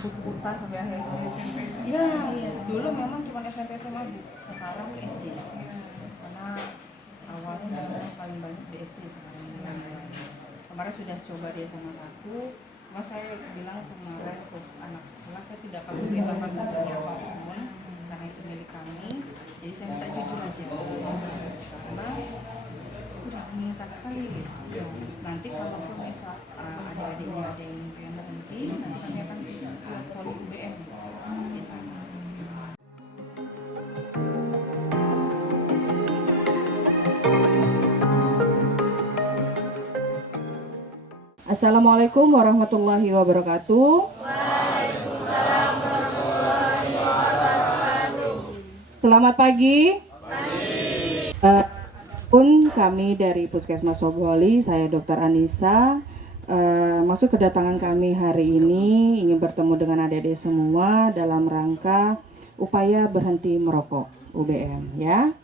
kebut-kebutan sampai akhir SMP. Iya, dulu memang cuma SMP SMA Bu, sekarang SD. Karena awalnya yang paling banyak di SD sekarang ini. Kemarin sudah coba dia sama satu, cuma saya bilang kemarin ke anak sekolah saya tidak akan beri tambahan hasilnya apapun karena itu milik kami, jadi saya minta jujur aja karena udah meningkat sekali gitu. Nanti kalaupun misal adik-adiknya ada yang pengen berhenti, nanti kami akan buat poli UBM di sana. Assalamualaikum warahmatullahi wabarakatuh. Waalaikumsalam warahmatullahi wabarakatuh. Selamat pagi. Kami dari Puskesmas Sobowali, saya Dr. Anissa. Masuk kedatangan kami hari ini ingin bertemu dengan adik-adik semua dalam rangka upaya berhenti merokok UBM ya.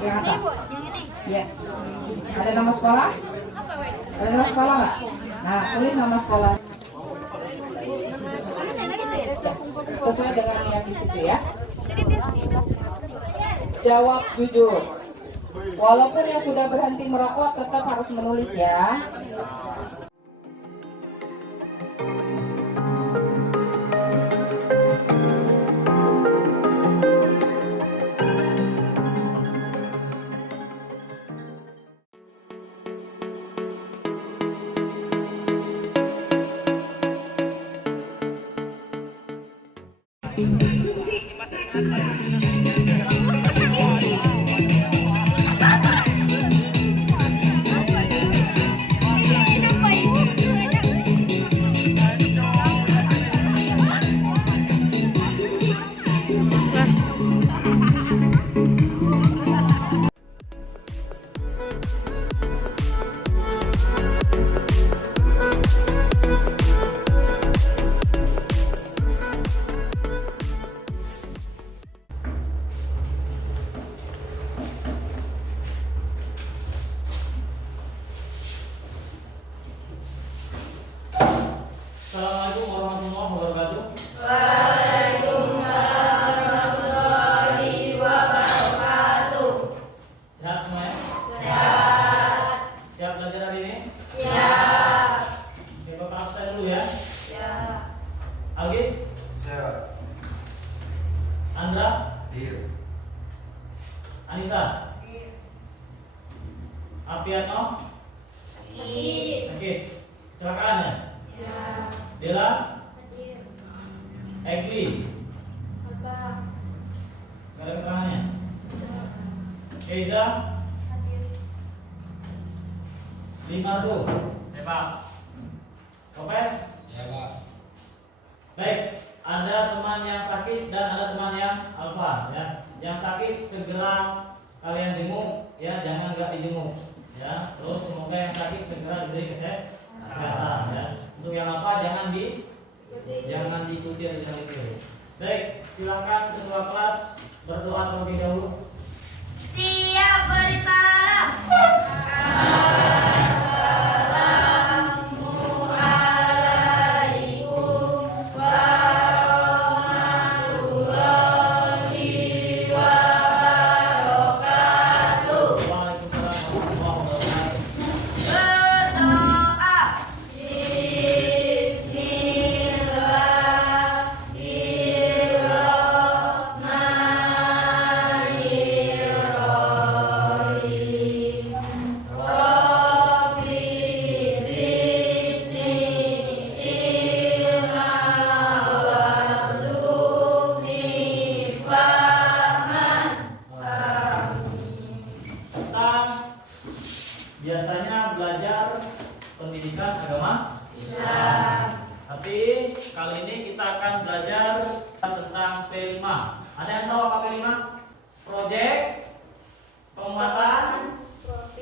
Yang atas. Yes. Ada nama sekolah? Ada nama sekolah nggak? Nah, tulis nama sekolah. Ya, sesuai dengan yang di situ ya. Jawab jujur. Walaupun yang sudah berhenti merokok tetap harus menulis ya. Assalamualaikum warahmatullahi wabarakatuh. Waalaikumsalam warahmatullahi wabarakatuh. Sehat semuanya? Sehat. Siap belajar hari ini? Siap. Oke, Bapak absen dulu ya. Siap. Algis? Siap. Andra? Iya. Anissa? Apiatno? Sakit. Kecelakaan ya? Ya. Dela? Hadir. Egli? Apa? Gak ada keterangannya? Keiza? Hadir. Limardo? Ya Pak. Lopez? Ya Pak. Baik, ada teman yang sakit dan ada teman yang alfa ya. Yang sakit segera kalian jenguk ya, jangan nggak dijenguk ya. Terus semoga yang sakit segera diberi kesehatan ya. Untuk yang alfa jangan diikuti lebih lanjut. Baik, silakan ketua kelas berdoa terlebih dahulu. Siap bersalah. Assalamualaikum warahmatullahi wabarakatuh. Waalaikumsalam warahmatullahi wabarakatuh. Berdoa. Bismillahirrahmanirrahim. Rabbi zidni ilma warzuqni fahman. Tentang biasanya belajar pendidikan agama Islam. Tapi kali ini kita akan belajar tentang P5. Ada yang tahu apa P5? Project, penguatan,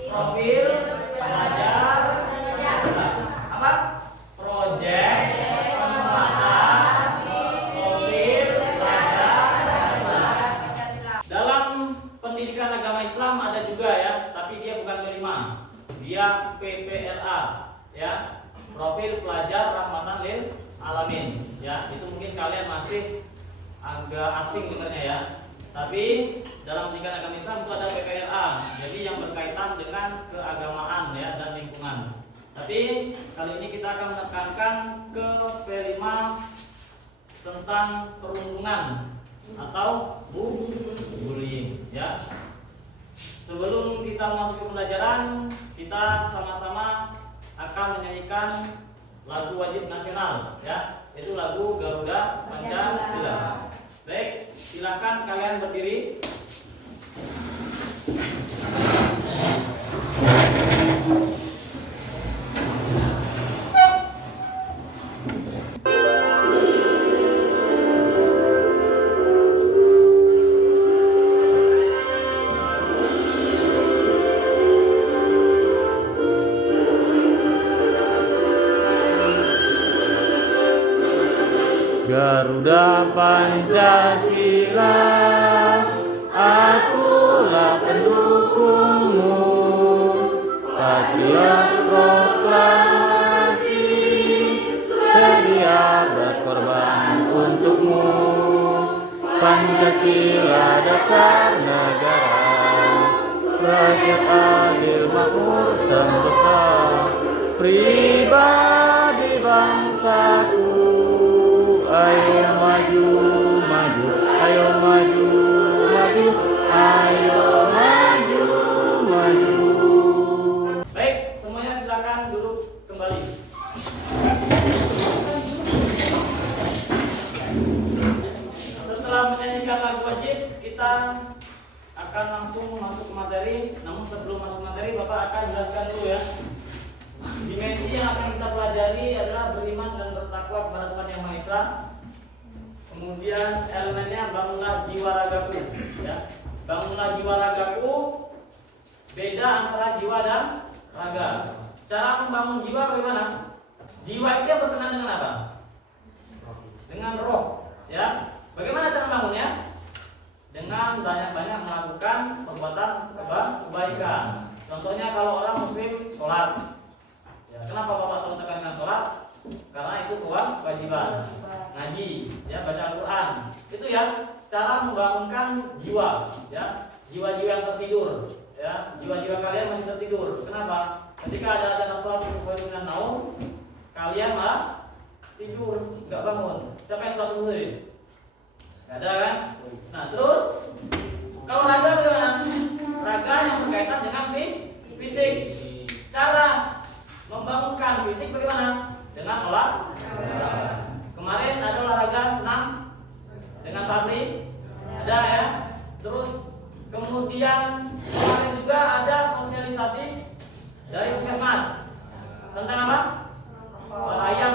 profil, pelajar, apa? Project, penguatan, profil, pelajar, ya. Profil pelajar rahmatan lil alamin, ya. Itu mungkin kalian masih agak asing dengarnya ya. Tapi dalam pendidikan agama Islam itu ada PPLA, jadi yang berkaitan dengan keagamaan ya dan lingkungan. Tapi kali ini kita akan menekankan ke P5 tentang perundungan atau bullying ya. Sebelum kita masuk ke pembelajaran, kita sama-sama akan menyanyikan lagu wajib nasional ya, yaitu lagu Garuda Pancasila. Baik, silakan kalian berdiri. Garuda Pancasila, akulah pendukungmu, patriot proklamasi, sedia berkorban untukmu. Pancasila dasar negara, rakyat adil makmur sentosa, pribadi bangsaku. Ayo maju, maju, ayo maju, maju, ayo maju, maju. Baik, semuanya silakan duduk kembali. Setelah menyanyikan lagu wajib, kita akan langsung masuk ke materi. Namun sebelum masuk materi, Bapak akan jelaskan dulu ya. Dimensi yang akan kita pelajari adalah beriman dan bertakwa kepada Tuhan Yang Maha Esa. Kemudian elemennya bangunlah jiwa ragaku ya. Bangunlah jiwa ragaku, beda antara jiwa dan raga. Cara membangun jiwa bagaimana? Jiwa itu yang berkenaan dengan apa? Dengan roh ya. Bagaimana cara membangunnya? Dengan banyak-banyak melakukan perbuatan kebaikan. Contohnya kalau orang muslim sholat. Kenapa Bapak selalu tekankan sholat? Karena itu kewajiban. Ngaji, ya, baca Al-Quran. Itu ya cara membangunkan jiwa, ya, jiwa-jiwa yang tertidur, ya, jiwa-jiwa kalian masih tertidur. Kenapa? Ketika ada azan sholat dengan naum, kalian malah tidur, nggak bangun. Siapa yang sholat subuh tadi? Nggak ada kan? Nah terus kalau raga bagaimana? Raga yang berkaitan dengan fisik. Cara membangunkan fisik bagaimana? Dengan olahraga. Kemarin ada olahraga senam dengan Fadli, ada ya. Terus kemudian kemarin juga ada sosialisasi dari puskesmas tentang apa? Bahaya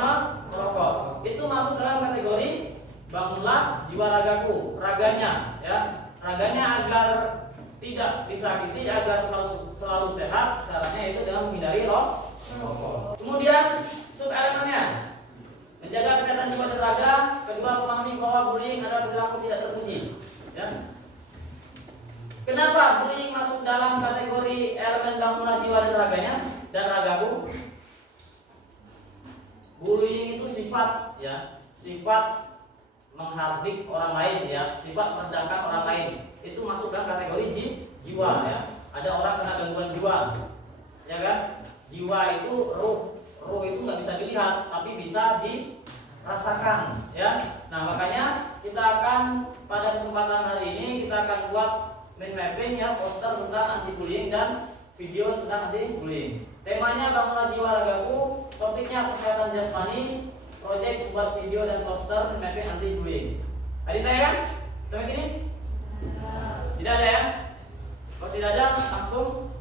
merokok. Itu masuk dalam kategori bangunlah jiwa ragaku, raganya ya. Raganya agar tidak disakiti, agar selalu sehat. Caranya itu dengan menghindari rokok. Kemudian sub elemennya menjaga kesehatan jiwa dan raga. Kedua, memahami bahwa bullying adalah perilaku tidak terpuji ya. Kenapa bullying masuk dalam kategori elemen bangunlah jiwa dan raganya dan ragaku? Bullying itu sifat ya, sifat menghardik orang lain ya, sifat merendahkan orang lain. Itu masuk dalam kategori jiwa ya. Ada orang kena gangguan jiwa, ya kan? Jiwa itu ruh itu nggak bisa dilihat, tapi bisa dirasakan, ya. Nah makanya kita akan pada kesempatan hari ini kita akan buat mind mapping ya, poster tentang anti bullying dan video tentang anti bullying. Temanya bangunlah jiwa ragaku, topiknya kesehatan jasmani, proyek buat video dan poster mind mapping anti bullying. Ada tanya kan? Sampai sini? Tidak ada ya? Kalau tidak ada, langsung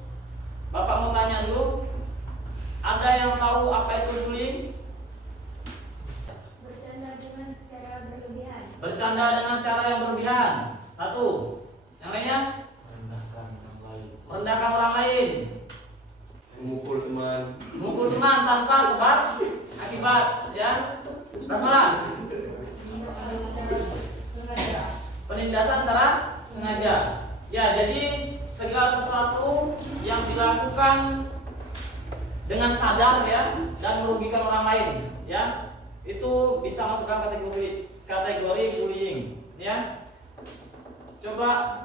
Bapak mau tanya dulu. Ada yang tahu apa itu bullying? Bercanda dengan secara berlebihan. Bercanda dengan cara yang berlebihan. Satu. Yang lainnya? Merendahkan orang lain. Memukul teman. Memukul teman tanpa sebab akibat, ya. Rasmalan. Penindasan secara sengaja. Ya, jadi segala sesuatu yang dilakukan dengan sadar ya dan merugikan orang lain ya, itu bisa masuk dalam kategori bullying ya. Coba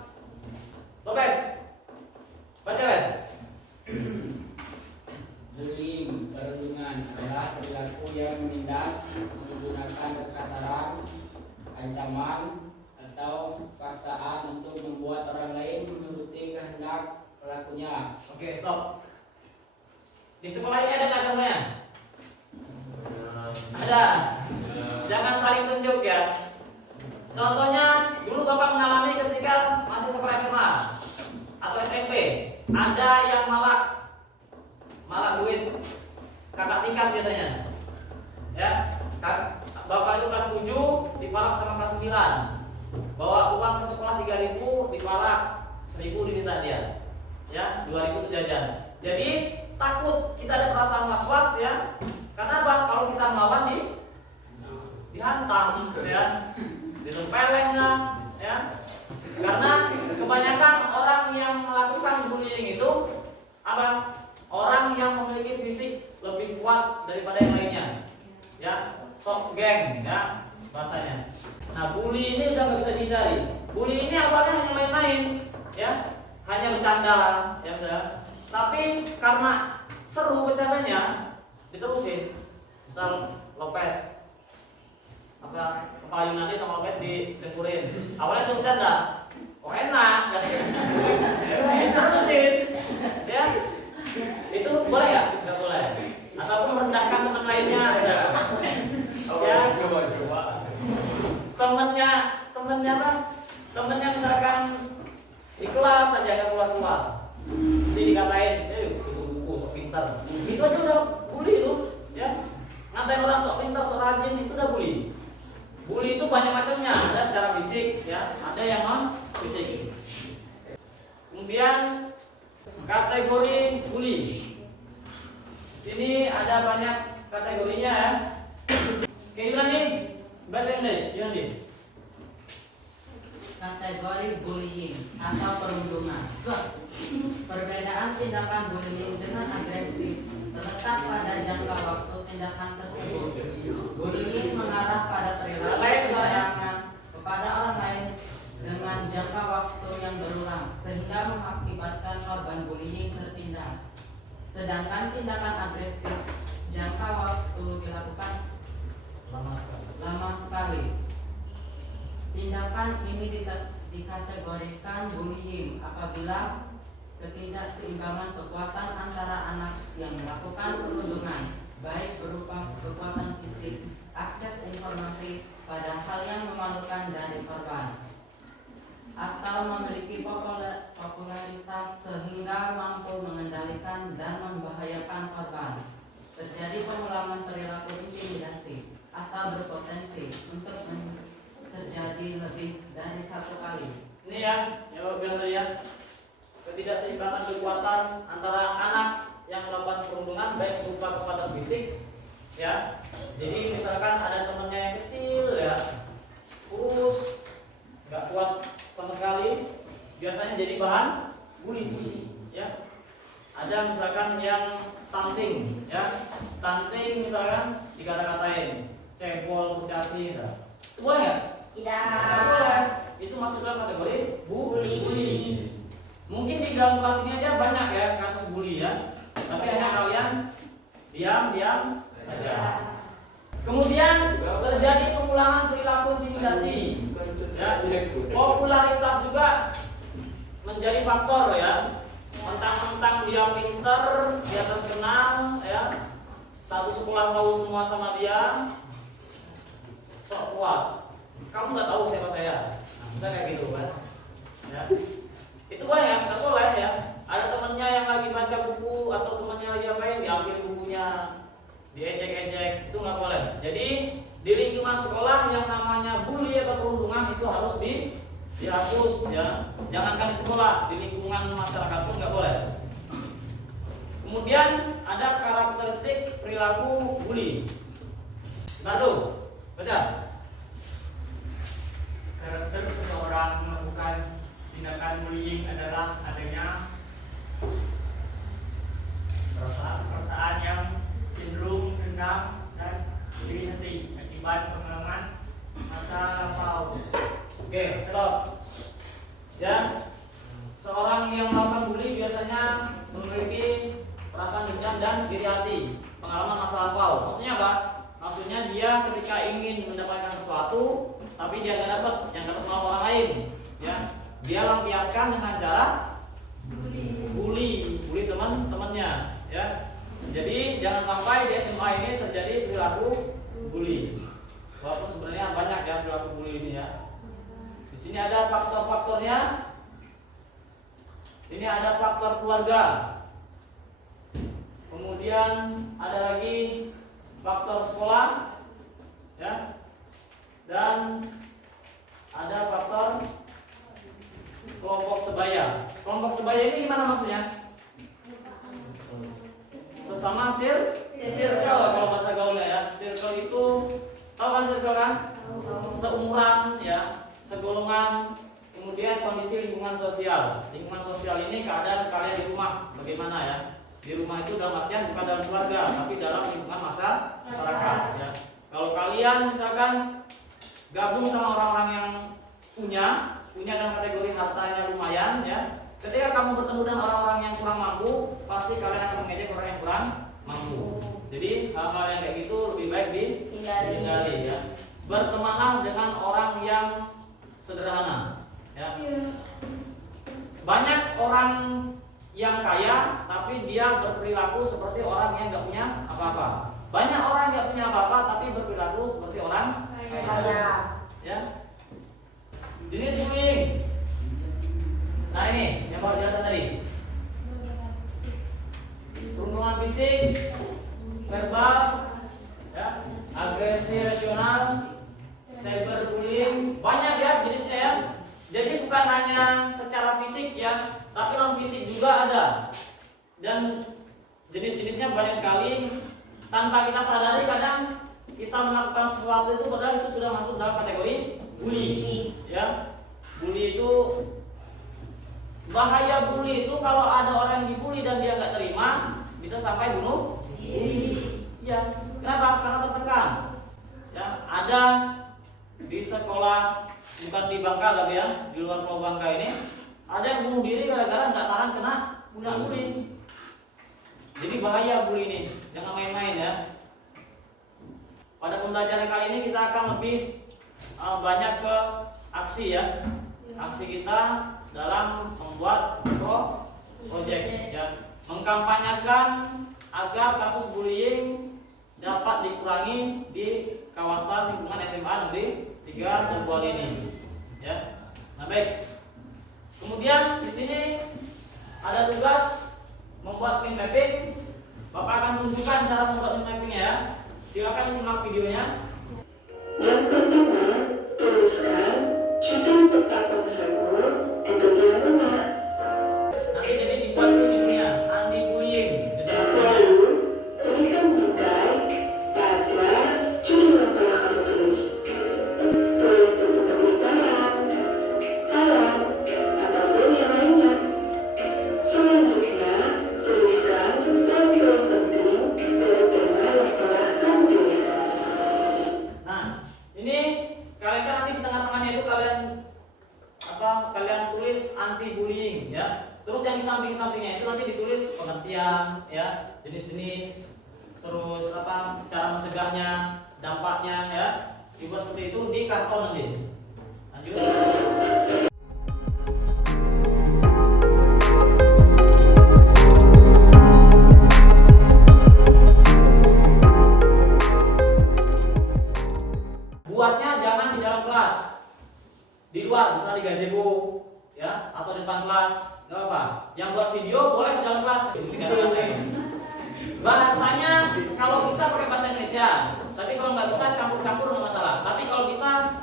Lopez baca Lopez. Bullying, perundungan adalah perilaku yang menindas menggunakan kekasaran, ancaman, atau paksaan untuk membuat orang lain menuruti kehendak pelakunya. Oke, stop. Di sekolah ini ada nggak contohnya? Ada. Jangan saling tunjuk ya. Contohnya dulu Bapak mengalami ketika masih sekolah SMA atau SMP, ada yang malak duit kakak tingkat biasanya. Ya, Bapak itu kelas 7 dipalak sama kelas 9. Bawa uang ke sekolah 3.000 dipalak, 1.000 diminta dia. Ya, 2.000 itu jajan. Jadi takut, kita ada perasaan was-was ya. Karena apa? Kalau kita melawan dihantam ya, ditempeleng ya. Karena kebanyakan orang yang melakukan bullying itu apa? Orang yang memiliki fisik lebih kuat daripada yang lainnya. Ya, sok geng ya bahasanya. Nah, bully ini udah nggak bisa dihindari. Bully ini awalnya hanya main-main ya, hanya bercanda ya sudah. Tapi karena seru bercandanya, diterusin. Misal Lopez apa kepala Yunani sama Lopez dicemburin. Awalnya cuma bercanda, kok enak, terusin, ya. Itu boleh ya? Nggak boleh. Ataupun merendahkan teman lainnya, ya. Temennya apa? Temennya misalkan di kelas aja nggak keluar. Jadi dikatain, buku sok pintar. Itu aja udah bully lu, ya. Ngatain orang sok pintar, sok rajin itu udah bully. Bully itu banyak macamnya, ada secara fisik, ya, ada yang non fisik. Kemudian kategori bully. Sini ada banyak kategorinya ya. Kayak gimana nih? Baca ini, Yunani. Kategori bullying atau perundungan. Perbedaan tindakan bullying dengan agresif terletak pada jangka waktu tindakan tersebut. Bullying mengarah pada perilaku penyerangan kepada orang lain dengan jangka waktu yang berulang sehingga mengakibatkan korban bullying tertindas. Sedangkan tindakan agresif jangka waktu dilakukan lama sekali. Tindakan ini dikategorikan bullying apabila ketidakseimbangan kekuatan antara anak yang melakukan perundungan, baik berupa kekuatan fisik, akses informasi pada hal yang memalukan dari korban, atau memiliki popularitas sehingga mampu mengendalikan dan membahayakan korban. Terjadi pengulangan perilaku intimidasi atau berpotensi untuk terjadi lebih dari satu kali. Ini ya, yang Bapak bilang tadi ya. Ketidakseimbangan kekuatan antara anak yang melakukan perundungan baik berupa kekuatan fisik ya. Jadi misalkan ada temannya yang kecil ya, kurus, nggak kuat sama sekali, biasanya jadi bahan bully ya. Ada misalkan yang stunting ya, stunting misalkan dikata-katain cebol, kurcaci gitu. Itu boleh nggak? Tidak. Boleh. Itu masuk dalam kategori bully. Mungkin di dalam kelas ini aja banyak ya kasus bully ya, tapi hanya kalian diam saja. Kemudian terjadi pengulangan perilaku intimidasi. Ya. Popularitas juga menjadi faktor ya. Mentang-mentang dia pintar, dia terkenal ya. Satu sekolah tahu semua sama dia, sok kuat. Kamu nggak tahu siapa saya. Nah, kita kayak gitu kan. Ya. Itu boleh ya, nggak boleh ya. Ada temannya yang lagi baca buku atau temannya lagi apain, diambil bukunya, diejek-ejek, itu nggak boleh. Jadi di lingkungan sekolah yang namanya bully atau perundungan itu harus dihapus ya. Jangankan di sekolah, di lingkungan masyarakat pun nggak boleh. Kemudian ada karakteristik perilaku bully. Baru, baca. Karakter seseorang melakukan tindakan bullying adalah adanya perasaan akibat pengalaman masa lampau. Oke, stop. Ya, seorang yang melakukan bully biasanya memiliki perasaan dendam dan iri hati, pengalaman masa lampau. Maksudnya apa? Maksudnya dia ketika ingin mendapatkan sesuatu, tapi dia nggak dapat, yang dapat malah orang lain. Ya, dia lampiaskan dengan cara bully teman-temannya. Ya, jadi jangan sampai di SMA ini terjadi perilaku bully. Walaupun sebenarnya banyak ya perilaku bully di sini ya. Di sini ada faktor-faktornya. Ini ada faktor keluarga. Kemudian ada lagi faktor sekolah, ya. Dan ada faktor kelompok sebaya. Kelompok sebaya ini gimana maksudnya? Sesama circle kalau bahasa gaulnya ya. Circle itu tahu kan circle kan? Seumuran ya, segolongan. Kemudian kondisi lingkungan sosial. Lingkungan sosial ini keadaan kalian di rumah bagaimana ya? Di rumah itu dalam artian bukan dalam keluarga, tapi dalam lingkungan masyarakat ya. Kalau kalian misalkan gabung sama orang-orang yang punya dalam kategori hartanya lumayan ya. Ketika kamu bertemu dengan orang-orang yang kurang mampu, pasti kalian akan mengejek orang yang kurang mampu. Jadi hal-hal yang kayak gitu lebih baik dihindari ya. Bertemanlah dengan orang yang sederhana ya. Banyak orang yang kaya tapi dia berperilaku seperti orang yang nggak punya apa-apa. Banyak orang yang nggak punya apa-apa tapi berperilaku seperti orang kaya. Ya. Jenis bullying. Nah ini yang baru jelaskan tadi. Perundungan fisik, verbal, ya, agresi rasional, cyberbullying, banyak ya jenisnya ya. Jadi bukan hanya secara fisik ya, tapi non fisik juga ada. Dan jenis-jenisnya banyak sekali. Tanpa kita sadari kadang kita melakukan sesuatu itu padahal itu sudah masuk dalam kategori bully. Ya, bully itu bahaya. Bully itu kalau ada orang yang dibully dan dia nggak terima bisa sampai bunuh diri. Ya, kenapa? Karena tertekan. Ya, ada di sekolah, bukan di Bangka tapi ya, di luar Pulau Bangka ini ada yang bunuh diri gara-gara nggak tahan kena bully. Jadi bahaya bully ini, jangan main-main ya. Pada pembelajaran kali ini kita akan lebih banyak ke aksi ya. Aksi kita dalam membuat project ya. Mengkampanyekan agar kasus bullying dapat dikurangi di kawasan lingkungan SMA Negeri 3 Tembual ini. Ya. Nah, baik. Kemudian di sini ada tugas membuat min mapping. Bapak akan tunjukkan cara membuat min mappingnya ya. Silakan simak videonya. Yang pertama, tuliskan judul peta konsepmu di bagian tengah. Nanti jadi dibuat dulu judulnya anti bullying. Lalu, berikan bingkai pada judul yang telah kamu tulis. Boleh berbentuk lingkaran, talan, ataupun yang lainnya. Selanjutnya, tuliskan poin-poin penting dari tema yang telah kamu pilih. Nah, ini kalian kan nanti di tengah-tengahnya itu kalian tulis anti bullying ya. Terus yang di samping-sampingnya itu nanti ditulis pengertian ya, jenis-jenis, terus cara mencegahnya, dampaknya ya. Dibuat seperti itu di karton nanti. Lanjut. Buatnya jangan di dalam kelas, di luar, misalnya di gazebo, ya, atau di depan kelas, nggak apa-apa. Yang buat video boleh di dalam kelas. Bahasanya kalau bisa pakai bahasa Indonesia, tapi kalau nggak bisa campur-campur nggak masalah. Tapi kalau bisa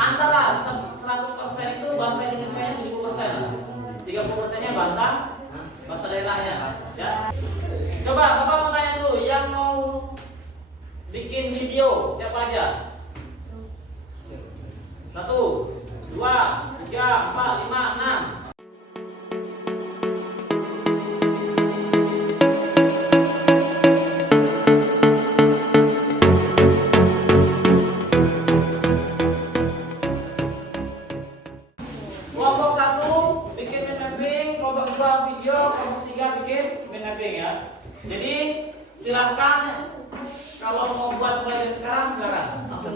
antara 100% itu bahasa Indonesia-nya 70%, 30%-nya bahasa daerahnya, ya. Coba Bapak mau tanya dulu, yang mau bikin video siapa aja? 1, 2, 3, 4, 5, 6.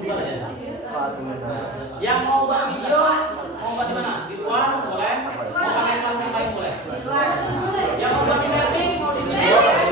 buat aja. Yang mau buat video, mau buat di mana? Di luar boleh. Mau pakai kelas yang lain boleh. Yang mau buat di mapping, mau di sini boleh.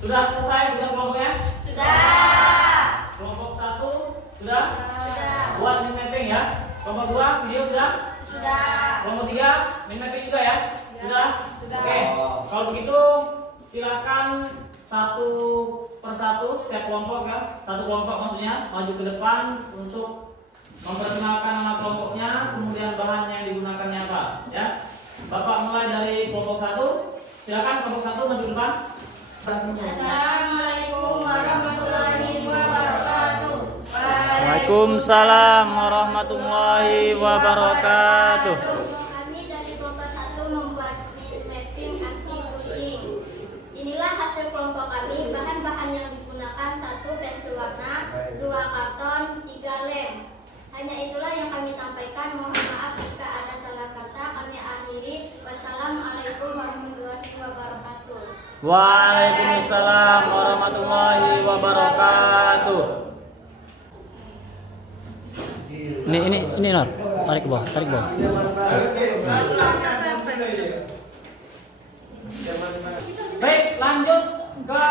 Sudah selesai tugas kelompoknya? Sudah. Kelompok 1 sudah? Sudah. Buat mind mapping ya. Kelompok 2 video sudah? Sudah. Kelompok 3 mind mapping juga ya? Sudah? Sudah. Oke. Kalau begitu silakan satu persatu setiap kelompok ya. Satu kelompok maksudnya maju ke depan untuk memperkenalkan nama kelompoknya, kemudian bahan yang digunakannya apa ya. Bapak mulai dari kelompok 1. Silakan kelompok 1 maju ke depan. Assalamualaikum warahmatullahi wabarakatuh. Waalaikumsalam warahmatullahi wabarakatuh. Kami dari kelompok 1 membuat mind mapping anti bullying. Inilah hasil kelompok kami. Bahan-bahan yang digunakan 1 pensil warna, 2 karton, 3 lem. Hanya itulah yang kami sampaikan. Mohon maaf jika ada salah kata. Kami akhiri. Wassalamualaikum warahmatullahi wabarakatuh. Waalaikumsalam warahmatullahi wabarakatuh. Ini Nor, tarik ke bawah, tarik ke bawah. Baik, lanjut ke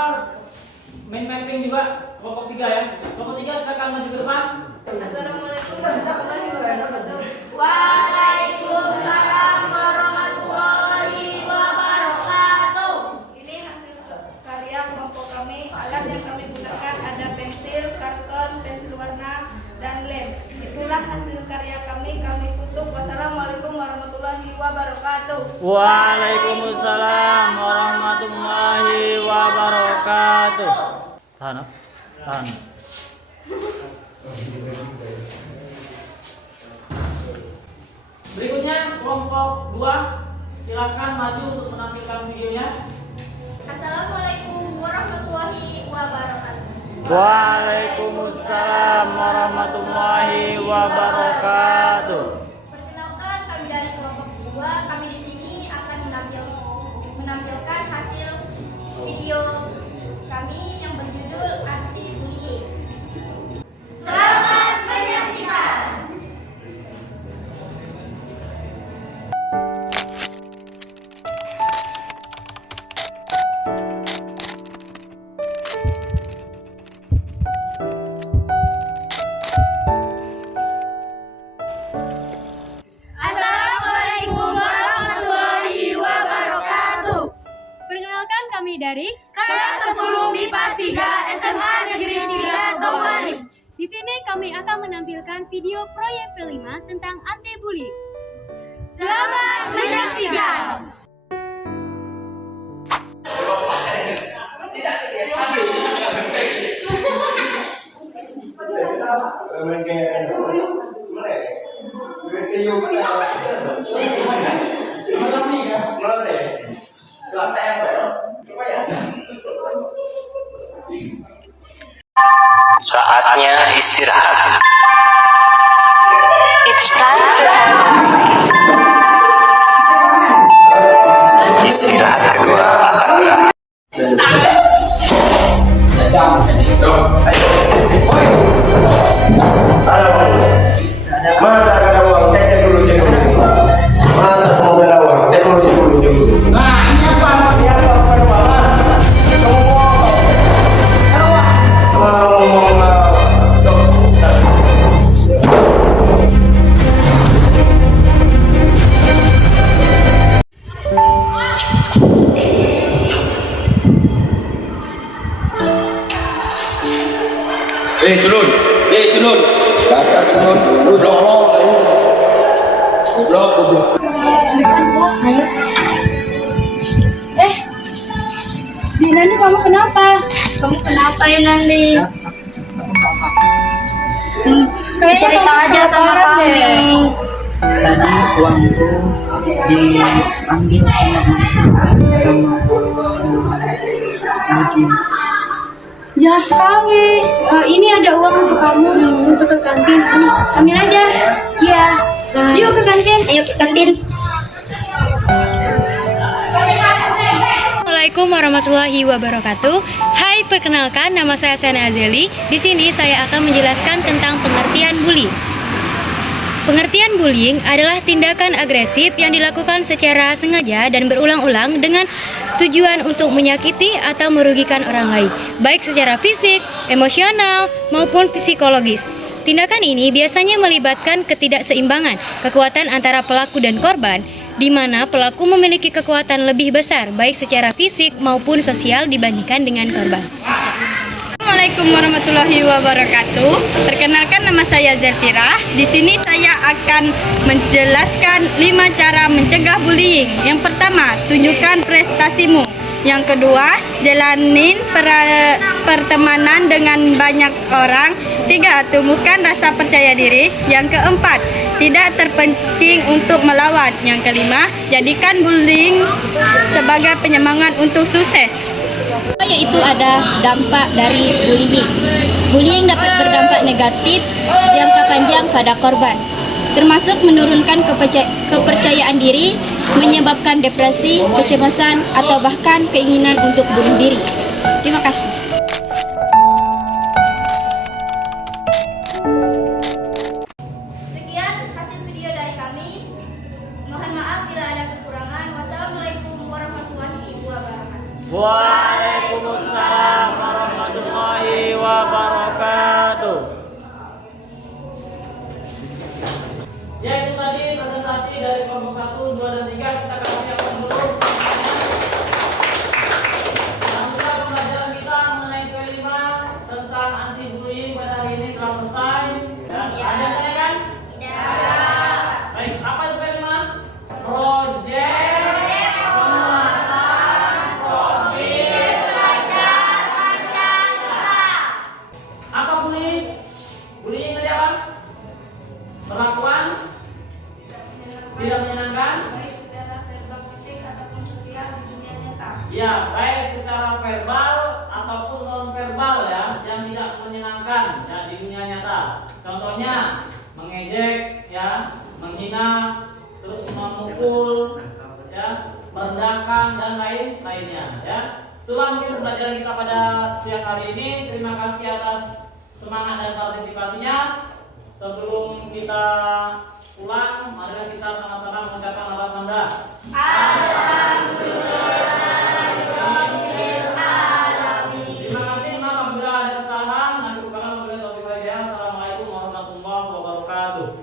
main mapping juga kelompok 3 ya. Kelompok 3 silakan maju ke depan. Assalamualaikum warahmatullahi wabarakatuh. Waalaikumsalam warahmatullahi wabarakatuh. Ini hasil karya kelompok kami. Alat yang kami gunakan ada pensil, karton, pensil warna, dan lem. Itulah hasil karya kami. Kami tutup. Wassalamualaikum warahmatullahi wabarakatuh. Waalaikumsalam warahmatullahi wabarakatuh. Tahan, tahan. Berikutnya kelompok 2, silakan maju untuk menampilkan videonya. Assalamualaikum warahmatullahi wabarakatuh. Waalaikumsalam warahmatullahi wabarakatuh. Perkenalkan, kami dari kelompok 2. Kami di sini akan menampilkan hasil video kami yang berjudul anti bullying. Selamat menyaksikan. Assalamualaikum warahmatullahi wabarakatuh. Perkenalkan, kami dari Kelas 10 MIPA 3 SMA Negeri 3 Tomohon. Di sini kami akan menampilkan video proyek P5 tentang anti bullying. Selamat menyaksikan. main kayak mana ya? Video mana? Malam nih kan? Malam deh. Lantai apa ya? Coba ya. Saatnya istirahat. It's time to istirahat kedua akan berakhir. Masa ada uang? Cek dulu. Masa mau ada uang? Cek dulu. Nah, ini apa? Culun. Dasar culun. Goblok. Nandi, kamu kenapa? Kamu kenapa ya Nandi? Kayaknya cerita aja sama kami. Tadi uang itu diambil sama Agis. Jahat sekali. Ini ada uang untuk kamu untuk ke kantin. Ini, ambil aja. Iya. Yuk ke kantin. Ayo ke kantin. Assalamualaikum warahmatullahi wabarakatuh. Hai, perkenalkan nama saya Sana Azeli. Di sini saya akan menjelaskan tentang pengertian bullying. Pengertian bullying adalah tindakan agresif yang dilakukan secara sengaja dan berulang-ulang dengan tujuan untuk menyakiti atau merugikan orang lain, baik secara fisik, emosional, maupun psikologis. Tindakan ini biasanya melibatkan ketidakseimbangan kekuatan antara pelaku dan korban, di mana pelaku memiliki kekuatan lebih besar, baik secara fisik maupun sosial dibandingkan dengan korban. Assalamualaikum warahmatullahi wabarakatuh. Perkenalkan, nama saya Zafira. Di sini saya akan menjelaskan 5 cara mencegah bullying. Yang pertama, tunjukkan prestasimu. Yang kedua, jalanin pertemanan dengan banyak orang. 3, tumbuhkan rasa percaya diri. Yang keempat, tidak terpancing untuk melawan. Yang kelima, jadikan bullying sebagai penyemangat untuk sukses. Yaitu ada dampak dari bullying. Bullying dapat berdampak negatif jangka panjang pada korban, termasuk menurunkan kepercayaan diri, menyebabkan depresi, kecemasan, atau bahkan keinginan untuk bunuh diri. Terima kasih. Sekian hasil video dari kami. Mohon maaf bila ada kekurangan. Wassalamualaikum warahmatullahi wabarakatuh. Waalaikumsalam warahmatullahi wabarakatuh. Ya, itu tadi presentasi dari kelompok 1, 2, dan 3. Kita akan siapkan dulu. Alhamdulillah, pembelajaran kita mengenai P5 tentang anti bullying pada hari ini telah selesai. Dan ada yang kan? Tidak. Baik, apa itu P5? Project perlakuan tidak menyenangkan, ya, baik secara verbal ataupun non verbal, ya, yang tidak menyenangkan ya, di dunia nyata. Contohnya mengejek, ya, menghina, terus memukul, ya, merendahkan, dan lainnya, ya. Itulah mungkin pembelajaran kita pada siang hari ini. Terima kasih atas semangat dan partisipasinya. Sebelum kita pulang, marilah kita sama-sama mengucapkan alhamdulillah. Terima kasih. Maaf apabila ada kesalahan. Nanti bukan wabillahi taufiq wal hidayah. Assalamualaikum warahmatullahi wabarakatuh.